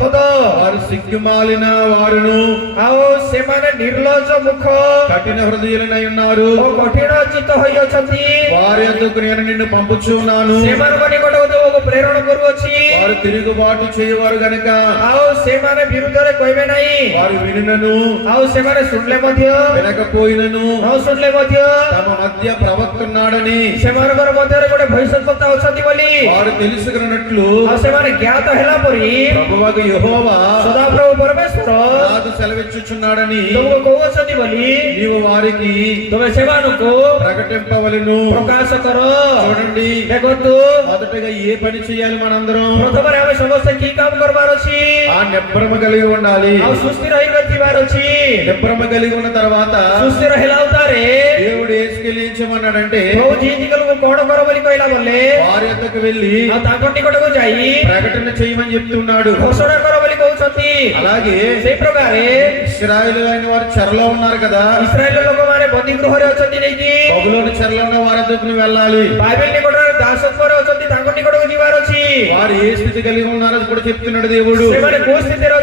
ପଦ వారు సిగ్గుమాలిన వారును ଆଉ ସେମାନେ ନିର୍ଲଜ୍ଜ ମୁଖ కఠిన హృదయులనై ఉన్నారు. ଓ କଠିନ ଚିତ୍ତ ହୋଇଅଛନ୍ତି। వారి యొద్దకు నేను నిన్ను పంపుచున్నాను. ସେମାନଙ୍କ ନିକଟକୁ ପ୍ରେରଣ କରୁଅଛି। వారు తిరుగుబాటు చేయవారు గనుక ଆଉ ସେମାନେ ବିରୁଦ୍ଧରେ କହିବେ ନାହିଁ। వారు వినునను ଆଉ ସେମାନେ ଶୁଣିଲେ ମଧ୍ୟ వినకపోయినను ନ ଶୁଣିଲେ ମଧ୍ୟ తమ మధ్య ప్రవక్త ఉన్నాడని ସେମାନଙ୍କର ମଧ୍ୟରେ ଗୋଟେ ଭବିଷ୍ୟଦ୍ବକ୍ତା ଅଛନ୍ତି ବୋଲି వారు తెలుసుకున్నట్లు ଆଉ ସେମାନେ ଜ୍ଞାତ ହେଲା ପରି ప్రభువగు యెహోవా ସଦାପ୍ରଭୁ ପରମେଶ୍ୱର నాకు సెలవిచ్చుచున్నాడని ତୁମକୁ କହୁଅଛନ୍ତି ବୋଲି నీవు వారికి ତୁମେ ସେମାନଙ୍କୁ ప్రకటింపవలెను. ପ୍ରକାଶ କର। చూడండి, ଦେଖନ୍ତୁ మొదటగా ఏ పని చేయాలి? మనందరం ପ୍ରଥମରେ ଆମେ ସମସ୍ତେ କି କାମ କରିବାର ଅଛି? ఆ నిబ్బరమ కలిగి ఉండాలి. ଆଉ ସୁସ୍ଥିର ହୋଇଥିବାର ଅଛି। నిబ్బరమ కలిగి ఉన్న తర్వాత ସୁସ୍ଥିର ହେଲା ଉତାରେ దేవుడు ఏసుకెళ్ళించమన్నాడంటే ପ୍ରଭୁ ଯିଏଙ୍କୁ କଣ କର ବୋଲି କହିଲା ବୋଲେ వారి యొద్దకు వెళ్ళి ଆଉ ତାଙ୍କ ନିକଟକୁ ଯାଇ ప్రకటన చేయమని చెప్తున్నాడు. ଘୋଷଣା କର ବୋଲି କହୁଛନ୍ତି। అలాగే ସେଇ ପ୍ରକାରେ ఇశ్రాయేలు అయిన వారు చెరలో ఉన్నారు కదా, ଇସ୍ରାଏଲ ଲୋକମାନେ ବନ୍ଦୀ ଗୃହରେ ଅଛନ୍ତି ନେଇକି బబులోను చెరలో ఉన్న వారి యొద్దకు నువ్వు వెళ్ళాలి. ବାଇବେଲ ନିକଟରେ ଦାସତ୍ୱରେ ଅଛନ୍ତି, ତାଙ୍କ ନିକଟକୁ ଯିବାର ଅଛି। వారు ఏ స్థితి కలిగి ఉన్నారో కూడా చెప్తున్నాడు దేవుడు. ସେମାନେ କୋଉ ସ୍ଥିତିରେ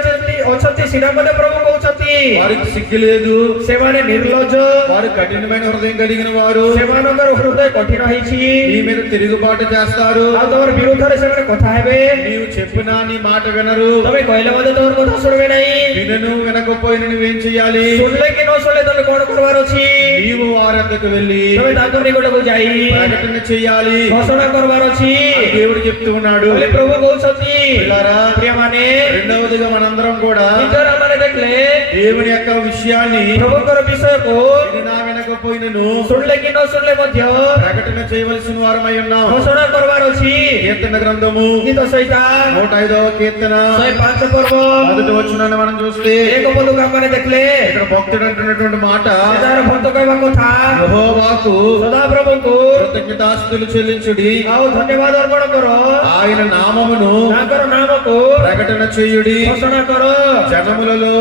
ଅଛନ୍ତି ସେଇଟା ମଧ୍ୟ ପ୍ରଭୁ କହୁଛନ୍ତି। వారికి సిగ్గు లేదు, ସେମାନେ ନିର୍ଲଜ୍ଜ, వారు కఠినమైన హృదయం కలిగిన వారు, ସେମାନଙ୍କର ହୃଦୟ କଠିନ ହେଇଛି। నీ మీద తిరుగుబాటు చేస్తారు. ଆଉ ତମର ବିରୁଦ୍ଧରେ ସେମାନେ କଥା ହେବେ। నీవు చెప్పినా నీ మాట వినరు. ତମେ କହିଲେ ମଧ୍ୟ ତମର କଥା ଶୁଣିବେ ନାହିଁ। వినను వినకపోయిన నువ్వేం చేయాలి? ଶୁଣିଲେ କି ନ ଶୁଣିଲେ ତମେ କଣ କରିବାର ଅଛି? నీవు వారి యొద్దకు వెళ్ళి ତମେ ତାଙ୍କ ନିକଟକୁ ଯାଇ ప్రకటన చేయాలి. ଘୋଷଣା କରିବାର ଅଛି దేవుడు చెప్తూ ఉన్నాడు. ବୋଲି ପ୍ରଭୁ କହୁଛନ୍ତି। పిల్లారా, ପ୍ରିୟମାନେ, రెండవదిగా మనందరం కూడా ନିଜର ମାନେ ଦେଖିଲେ దేవుని యొక్క విషయాన్ని ପ୍ରଭୁଙ୍କର ବିଷୟକୁ వినినా వినకపోయినను ଶୁଣିଲେ କି ନ ଶୁଣିଲେ ମଧ୍ୟ ప్రకటన చేయవలసిన వారమై ఉన్నాం. ଘୋଷଣା କରିବାର ଅଛି। కీర్తన గ్రంథము ଗୀତ ସହିତ 105వ కీర్తన 105 ପର୍ବ మొదటి వచనాన్ని మనం చూస్తే ଏକ ପଦକୁ ଆମମାନେ ଦେଖିଲେ ఇక్కడ భక్తుడు అంటున్నటువంటి మాట, ତାର ଭକ୍ତ କହିବା କଥା యెహోవాకు ସଦାପ୍ରଭୁଙ୍କୁ కృతజ్ఞతాస్తుతులు చెల్లించుడి, ଆଉ ଧନ୍ୟବାଦ ଅର୍ପଣ କର। ఆయన నామమును ତାଙ୍କର ନାମକୁ ప్రకటన చేయుడి, ଘୋଷଣା କର। జనములలో